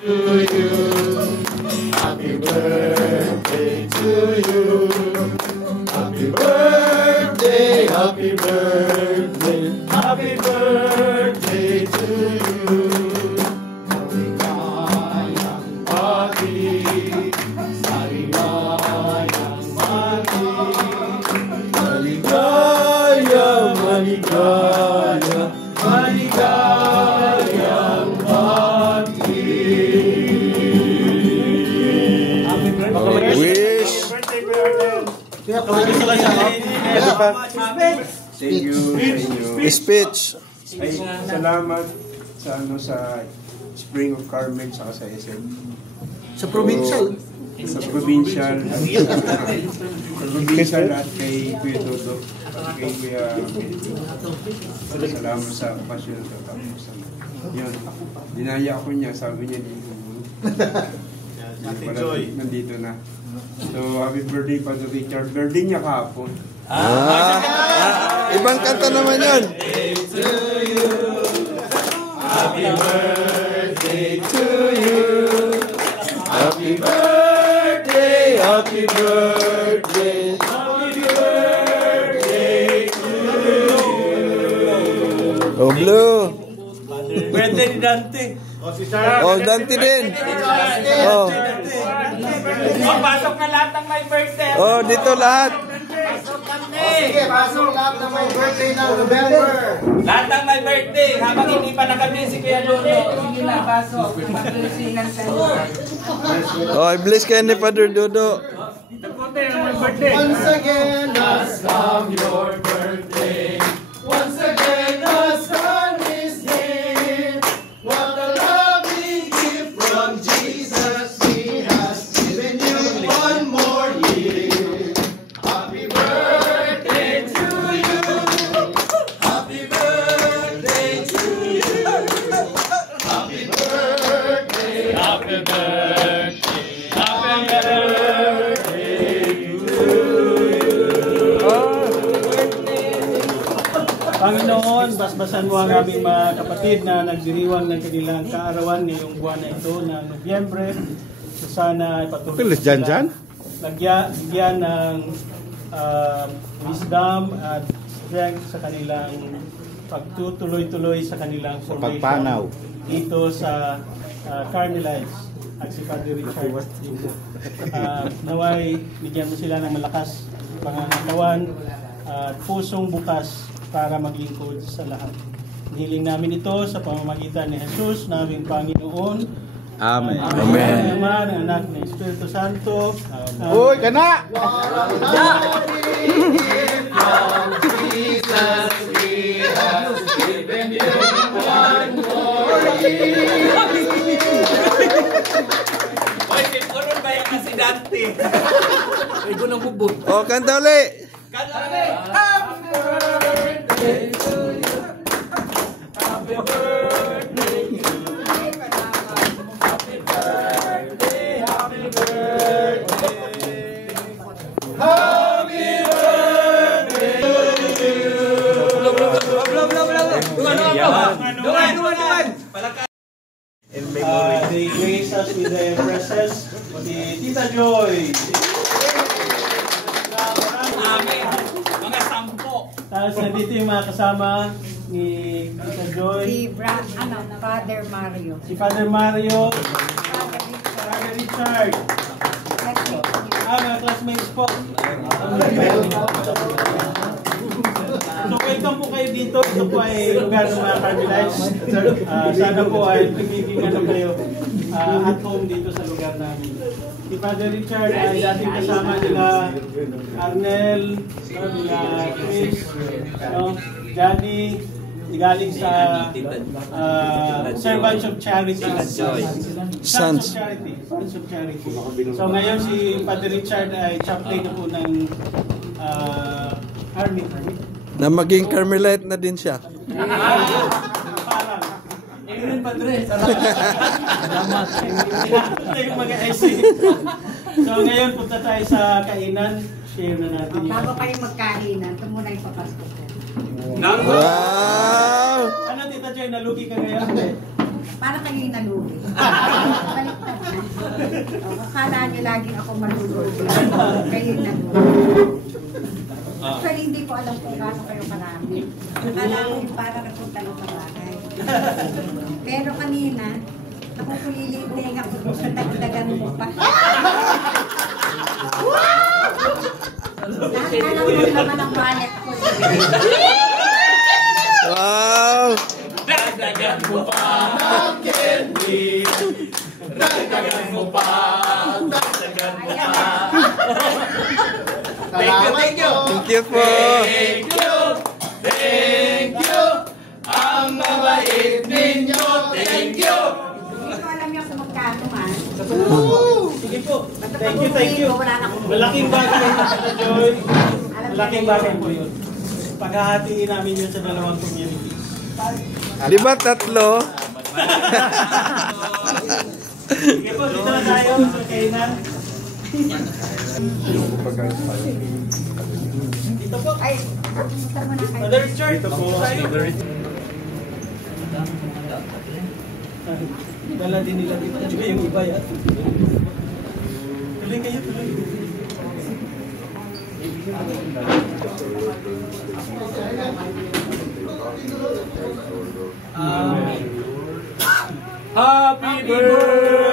To you. Happy birthday to you. Happy birthday, happy birthday, happy birthday to you. Maligayang pati, maligayang pati, maligayang, maligayang, maligayang pati. Wish. Thank you. Speech. Ay, salamat sa sa Spring of Carmen sa SM. Sa provincial. Sa provincial. Sa provincial at kay Kuya Dodo. Kay Kuya. Salamat sa pasyon sa tapos. Yun. Dinaya ako niya. Sabi niya dito. Nandito na. So, happy birthday pa to Richard. Birthday niya kahapon. Ibang kanta naman yun. Happy birthday to you. Happy birthday, happy birthday, happy birthday to you. Oh, Blue. Birthday ni Dante. Oh, Dante din. Oh. Pasok na lahat ng my birthday. Oh, dito lahat. Sige, pasok lahat ng my birthday na November. Lahat ng my birthday. Habang hindi pa nakabili si Kuya Lolo. Sige na, pasok. Maglusingan sa iyo. Oh, bless kayo ni Father Dodo. Once again has come your birthday. Once again has come his name. What a lovely gift from Jesus. He has given you one more year. Happy birthday to you. Happy birthday to you. Happy birthday. Happy birthday. Happy birthday to you. Panginoon, basbasan mo ang aming mga kapatid na nagdiriwang ng kanilang kaarawan ngayong buwan na ito na Nobyembre. So sana ipatuloy sila bigyan ng wisdom at strength sa kanilang pagtutuloy-tuloy sa kanilang formation dito sa Carmelites at si Father Richard. Naway, bigyan mo sila ng malakas pangangatawan at pusong bukas para maglingkod sa lahat. Hiling namin ito sa pamamagitan ni Jesus, naming Panginoon. Amen. Amen. Naman, ang anak ng Espiritu Santo. Uy, kana! Jesus, He has given you one more year. Ay, kinunon ba yung kasi Dante? Ay, gunang bubog. Oh, kanta ulit. Kanta ulit. Happy birthday to you. Happy birthday to you. Happy birthday, happy birthday. Happy birthday to you. They grace us with their presence. Si Tita Joy. Amen. Mga sampo. Tapos nandito yung mga kasama ni Tita Joy. Father Mario. Si Father Mario. Father Richard. Father Richard. Mga classmates po. So welcome po kayo dito. Ito po ay lugar ng mga Carmelites. Sana po ay pagiging kayo at home dito sa lugar namin. Si Father Richard ay dating kasama nila Arnel, nila Chris, Johnny, galing sa Servants of Charity. Sons of Charity. Sons of Charity. So ngayon si Father Richard ay chaplain na po ng Army. Na maging Carmelite na din siya. Parang. Ayun, Padre. Salamat. Yung mga IC. So ngayon punta tayo sa kainan. Share na natin yun. Bago kayo magkainan, ito muna yung papasko ko. Wow! Ano Tita Joy, nalugi ka ngayon? para kayo yung nalugi. Baliktad na. Akala niyo laging ako malulugi. Kayo yung nalugi. Actually, hindi ko alam kung gaano kayo marami. Akala ko yung para nagpunta ng bahay. Pero kanina, nakukulilinting ako sa dagdagan mo pa. Lahat alam mo naman ang wallet ko. Wow! Dagdagan mo pa ng candy. Dagdagan mo pa. Dagdagan mo pa. Thank you. Thank you po. Thank you. Thank you. Ang mabait ninyo. Thank you. Hindi ko alam yung kung magkano man. Sige po. Basta Thank you, thank you. wala na akong Malaking bagay, Tita Joy. Alam Malaking niya bagay po yun. Paghahatiin namin yun sa dalawang community. Di ba tatlo? Sige po, dito na tayo sa kainan. Dito po. Ay, punta mo na kayo. Mother Church. Dito po. Dala din nila dito. Juga yung iba yan. Tuloy kayo, tuloy. Happy birthday